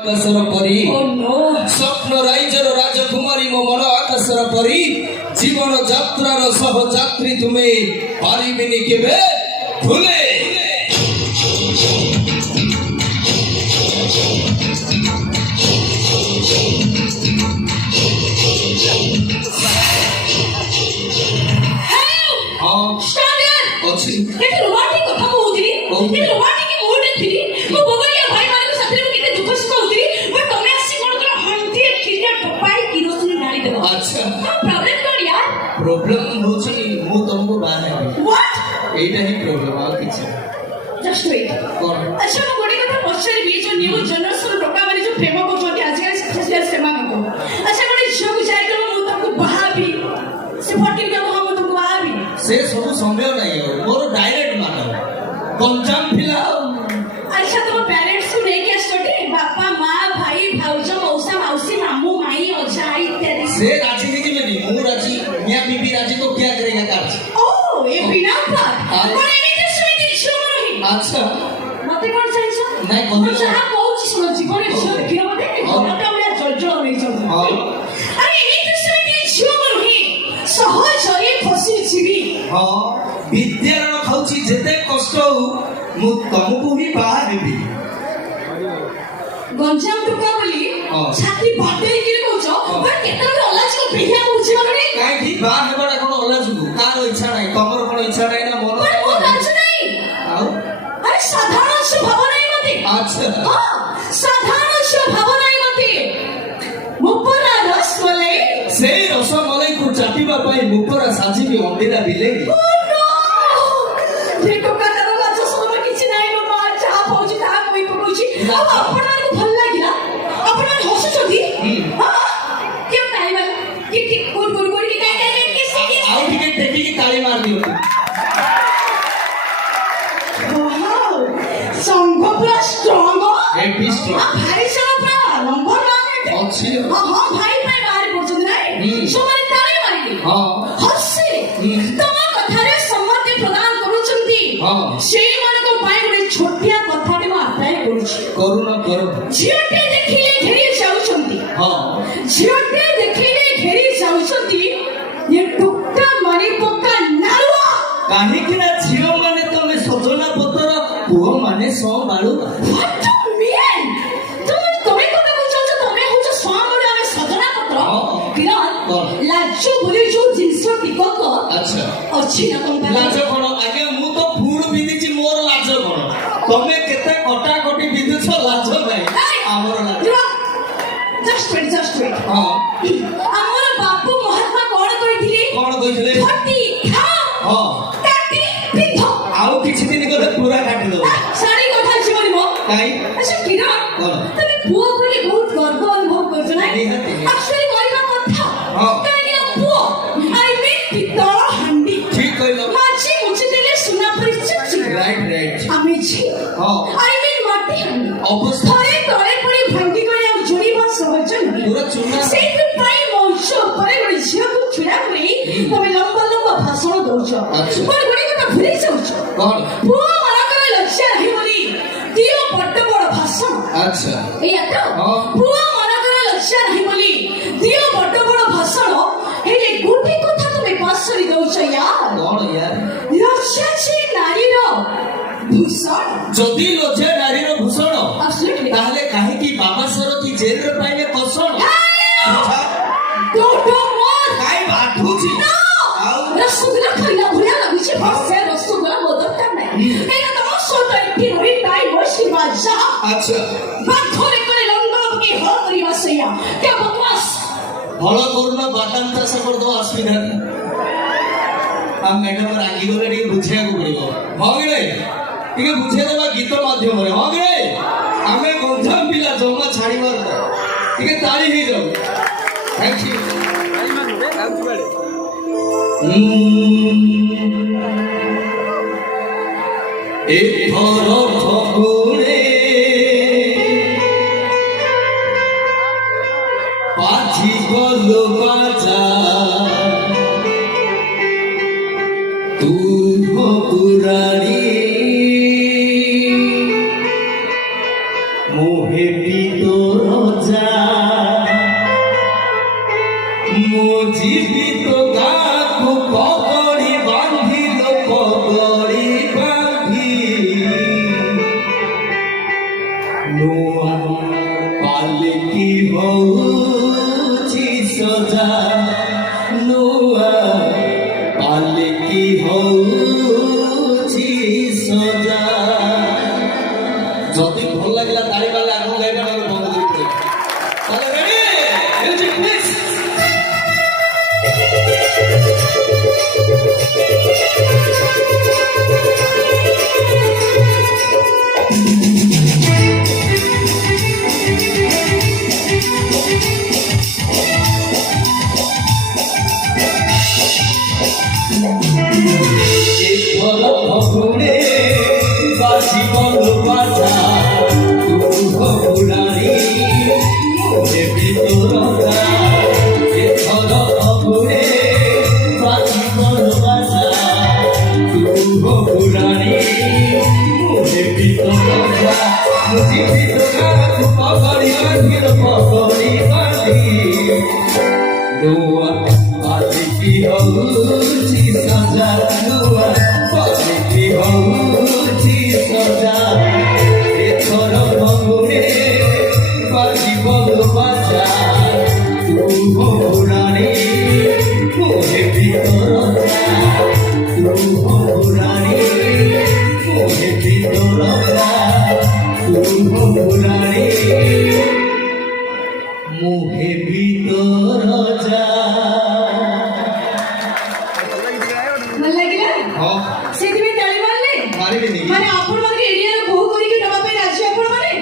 आकाशर परी स्वप्न राइजर राजकुमारी मो मन आकाशर परी जीवन यात्रार सहयात्री तुमे पारिबिनी केबे भूले प्रॉब्लम होची मु तुमको बाहर है व्हाट एटा ही प्रॉब्लम आ किछ जस्ट वेट अच्छा मो गोडी कथा पछरी भी जो न्यू जनरेशन लोका माने जो प्रेम को जोती आज काल स्पेशल प्रेम को अच्छा गोडी जो विचार करो मु तुमको बाहर भी से फटके के हम तुमको बाहर भी से सब संभव नहीं है मोर डायरेक्ट मानो गंजाम फिला अच्छा तुम पेरेंट्स को लेके आछटे बापा मां भाई भाउजो मौसा मौसी मामू माई अजा इत्यादि से राजी नहीं कि मैं मु राजी मियां बीबी राजी तो क्या करेगा कार्य ओ ये बिना पर और एने तो सुई दिसो नहीं अच्छा मते कोन चाहिए नहीं कोन चाहा कोच सुन जीवन विषय देखियो मते मते हमरा जल्जो नहीं चल अरे एने तो सुई दिसो नहीं सहज ये फसी छिबी हां विद्यारण खाउची जेते कष्ट हो मु तुमको ही बाहर हेबी गंजाम टुका बोली छाती बाटे कि कहछो पर केतना अलाज को बिहिया बुझी गलनी काई की बा हेबाडा कोन अलाज को कार इच्छा नाही तमर कोन इच्छा नाही ना मोर पर मोर लाज नाही आउ अरे साधारण स्वभाव नाही मते अच्छा हां साधारण स्वभाव नाही मते मुपरा रस मलाई से रस मलाई को चाटीबा पाई मुपरा साजीबी अंडीरा बिले देखो कथा तो लाज सोना किछि नाही बाबा चाह पहुंची ता कोई पहुंची अब अपना को भल लागिला अपना हंस छथि हां क्यों नाही बा कि गुड गुड गुड की काय किसी आउ टिकट देखी की ताली मार दियो वाओ संग पूरा स्ट्रांग ए बी स्ट्रांग भाई सब पूरा नंबर 1 अच्छी हां हां भाई पे मारे पड़छ नाही सोमारी ताली मारी हां हंसी तमा कथा रे सम्मति प्रदान करूछंती हां सेई मानको पाई गुडे छोटिया कथा रे मा अप्लाई करूछि करू न करू झियोटे देखिले घेरी जाउछंती हां झियोटे देखिले घेरी जाउछंती ये टुक्का मणि पक्का नारुआ काहे कि ना झियो माने तमे सजना पतर पुओ माने सो बाळू व्हाट डू मीन तमे कोने बुझो तमे होछ सो बाळू आमे सजना पतर किरण लाजो बोली जो जिंस टिकक अच्छा अछि ना तुम लाजो कोन आगे मु तो फूड बिदिछि मोर लाजो कोन तमे केते कटा कटी बिदुछ लाजो भाई हमर लाजो जस्ट वेट हां हमर बापू महात्मा कोन कहिथिले फटी खा हां काटी पिथ आउ किछि दिन गले पूरा काटी दो सारी कथा जीवन मो काई अच्छा किरण तमे पुओ बोली बहुत गर्व अनुभव करछ ना एक्चुअली करबा कथा हां कानी पुओ आई मीन पितळ हंडी ठीक कहिलो माची मुची देले सुना परिचित राइट आमे छी हां आई मीन माटी हंडी अवस्था तळे पड़ी भांगी गय आ जोड़ी बा सहज नहीं पूरा चुना सेट पाई मोछ परे गडी झियो को छुड़ा करी तमे लंबा लंबा भाषण दोछ पर गडी कथा भूली जाउछ कोन पुओ मारा करे लक्ष्य रही बोली दियो बड्ड बड़ भाषण अच्छा एया तो पुओ मारा करे लक्ष्य रही बोली दियो बड्ड बड़ भाषण हेले गुटी कथा तमे पासरी दोछ यार कोन यार लक्ष्य छी नारी रो भूषण जदी लज्जा नारी रो भूषण एब्सोल्युटली ताहले काहे की बाबा सरती जेल रे पाइले कषण डो मोर काई बाठू छी आउ रसगुल्ला खाइला भुला लागि छी भाषे रसगुल्ला मदद कर नै एना तो सोत इति रोई ताई बसी बाजा अच्छा बाखरे करे लंगब की हो करी बसैया के बकवास भलो करूना बादाम चाष कर दो असुविधा हम मैडम रागी गले टी बुझिया को पड़िबो होगले टिके बुझे देबा गीत माध्यम रे होगले हमें गंजाम पिला जमा छाड़ी मार टिके ताली ही जाओ थैंक यू एक थोरो थोरे पाछी बोलो बाजा तू हो पुरानी मोहे भी तो ପାଲିକି ହଉଛି ସଜା ନୂଆ ପାଲିକି ହଉଛି ସଜା। ଯଦି ଭଲ ଲାଗିଲା ତାଳି ବାଲେ ଆଗକୁ ଗାଇବା ନହେଲେ ବନ୍ଦ କରିବେ। ତାହେଲେ ରେଡି ମ୍ୟୁଜିକ୍ ପ୍ଲିଜ୍। ভগুড়ে বাজি বন্ধ বাজা ভগুড়ারি মোরে ভিতরটা এথর ভগুড়ে বাজি বন্ধ বাজা ভগুড়ারি মোরে ভিতরটা মুজি ভিতরটা পগড়ি বাঁধির পগড়ি বাঁধি নোয়া পালিকি হଉଛି সজা নোয়া পালিকি হଉଛି সজা এথর ভগুড়ে বাজি বন্ধ বাজা তু ভগুড়ারি মোরে ভিতরটা তু ভগুড়ারি মোরে ভিতরটা তু ভগুড়ারি মোহে ভিতর যা। ଭଲ ଲାଗିଲା ସେଥିପାଇଁ ତାଳି ମାରିଲେ ମାନେ ଆପଣ ମାନେ ଏରିଆର ବୋହୁ କରିକି ନେବା ପାଇଁ ରାଜି ଆପଣ ମାନେ।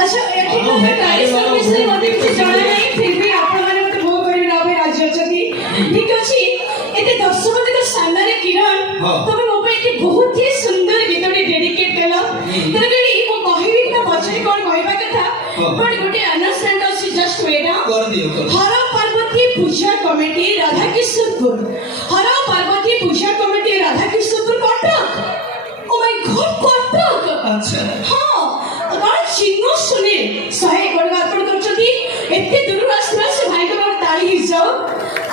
ଆଚ୍ଛା ଏଠି ଟ୍ରାଡିସନାଲ ବିଷୟରେ ମୋତେ କିଛି ଜଣା ନାହିଁ ଫିର୍ ବି ଆପଣ ମାନେ ମୋତେ ବୋହୁ କରିକି ନେବା ପାଇଁ ରାଜି ଅଛନ୍ତି। ଠିକ ଅଛି ଏତେ ଦର୍ଶକଙ୍କ ସାମ୍ନାରେ କିରଣ ତମେ ମୋ ପାଇଁ ଏଠି ବହୁତ ହି ସୁନ୍ଦର ଗୀତଟେ ଡେଡିକେଟ୍ କଲ। ତେଣୁକରି ମୁଁ କହିବି ତା ପଛରେ କଣ କହିବା କଥା ବଟ୍ ଗୋଟେ ଆନଉନ୍ସମେଣ୍ଟ ଅଛି ଜଷ୍ଟ ୱେଟ୍ ହର ପାର୍ବତୀ ପୂଜା କମିଟି ରାଧାକିଶୋରପୁର ହର ପାର୍ବତୀ ପୂଜା କମିଟି ରାଧାକିଶୋରପୁର କଟକ। ଓ ମାଇ ଗଡ୍ କଟକ। ଆଚ୍ଛା ହଁ କଣ ଚିହ୍ନ ଶୁଣି 101 ଟଙ୍କା ଅର୍ପଣ କରୁଛନ୍ତି। ଏତେ ଦୂରରୁ ଆସିଥିବା ସେ ଭାଇଙ୍କ ମୋର ତାଳି ହେଇଯାଉ।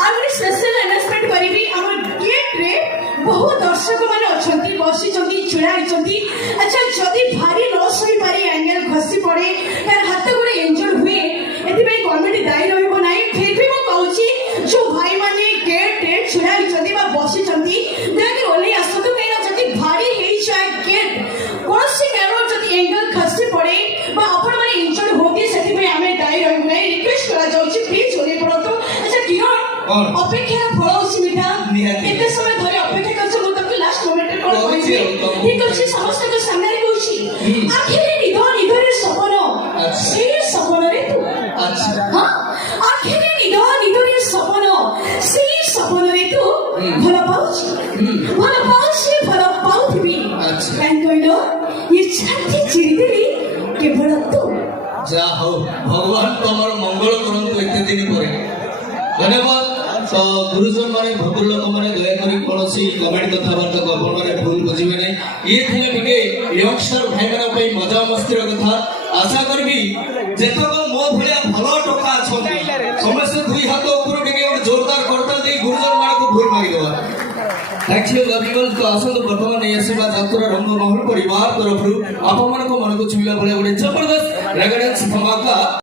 ଆଉ ଗୋଟେ ସ୍ପେଶାଲ ଆନାଉନ୍ସମେଣ୍ଟ କରିବି ଆମର ଗେଟ୍ରେ ବହୁ ଦର୍ଶକ ମାନେ ଅଛନ୍ତି ବସିଛନ୍ତି ଛିଡ଼ା ହେଇଛନ୍ତି। ଆଚ୍ଛା ଯଦି ଭାରି ନ ଶୋଇପାରି ଆଙ୍ଗେଲ ଖସି ପଡେ ତାର ହାତ ଗୋଡେ ଇଞ୍ଜୁର୍ଡ ହୁଏ ଏଥିପାଇଁ କମିଟି ଦାୟୀ ରହିବ ନାହିଁ। ଫିର୍ ବି ମୁଁ କହୁଛି ଯୋଉ ଭାଇମାନେ ଗେଟ୍ରେ ଛିଡ଼ା ହେଇଛନ୍ତି ବା ବସିଛନ୍ତି ଦୟାକରି ଓହ୍ଲେଇ ଆସନ୍ତୁ କାହିଁକିନା ଯଦି ଭାରି ହେଇଯାଏ ଗେଟ୍ କୌଣସି କାରଣରୁ ଯଦି ଏଙ୍ଗେଲ ଖସି ପଡେ ବା ଆପଣମାନେ ଇଞ୍ଜୁର୍ଡ ହୁଅନ୍ତି ସେଥିପାଇଁ ଆମେ ଦାୟୀ ରହିବୁ ନାହିଁ। ରିକ୍ୱେଷ୍ଟ କରାଯାଉଛି ପ୍ଲିଜ୍ ଓହ୍ଲେଇ ପଡନ୍ତୁ। ଆଚ୍ଛା କିରଣ ଅପେକ୍ଷାର ଫଳ ହେଉଛି ମିଠା। ଏତେ ସମୟ ଧରି ଅପେକ୍ଷା କରିଛ ମୁଁ ତାକୁ ଲାଷ୍ଟ ମୋମେଣ୍ଟରେ କଣ କହିବି। ଠିକ ଅଛି ସମସ୍ତଙ୍କ ସାମ୍ନାରେ କହୁଛି ଆଖିରେ ନିଦ ନିଦରେ ସପନ ସେଇ ସପନରେ ତୁ। ହଁ ଆଖିରେ ନିଦ ନିଦରେ ସପନ ସେଇ ସପନରେ ତୁ ଭଲ ପାଉଛି ଭଲ ପାଉଥିବି କାହିଁକି କହିଲ ଏ ଛାତି ଚିରିଦେଲି କେବଳ ତୁ। যা হো ভগবান তোমার মঙ্গল করন্তু এতে দিন পরে ধন্যবাদ। তো গুরুজন মানে ভদ্র লোক মানে দয়াকরি কোনসি কমেন্ট কথাবার্তা আপন মানে ভুল বুঝিবে নাই। ইয়ে থিলে টিকে ইয়ংস্টার ভাই ମାନଙ୍କ ପାଇଁ ମଜା ମସ୍ତିର କଥା ଆଶା କରିବି ଯେତକ ମୋ ଭଳିଆ ଭଲ ଟୋକା ଅଛନ୍ତି ସମସ୍ତେ ଦୁଇ ହାତ ଉପରୁ ଟିକେ ଗୋଟେ ଜୋରଦାର କରତାଲ ଦେଇ ଗୁରୁଜନ ମାନଙ୍କୁ ଭୁଲ ମାଗିଦେବା। थैंक यू लव यू तो आसନ୍ତୁ ବର୍ତ୍ତମାନ ନେଇ ଆସିବା ଯାତ୍ରା ରଙ୍ଗମହଲ ପରିବାର ତରଫରୁ ଆପଣମାନଙ୍କ ମନକୁ ଛୁଇଁଲା ଭଳିଆ ଗୋଟେ ଜବରଦସ୍ତ ରେଗଡେନ୍ସ ଧମାକା।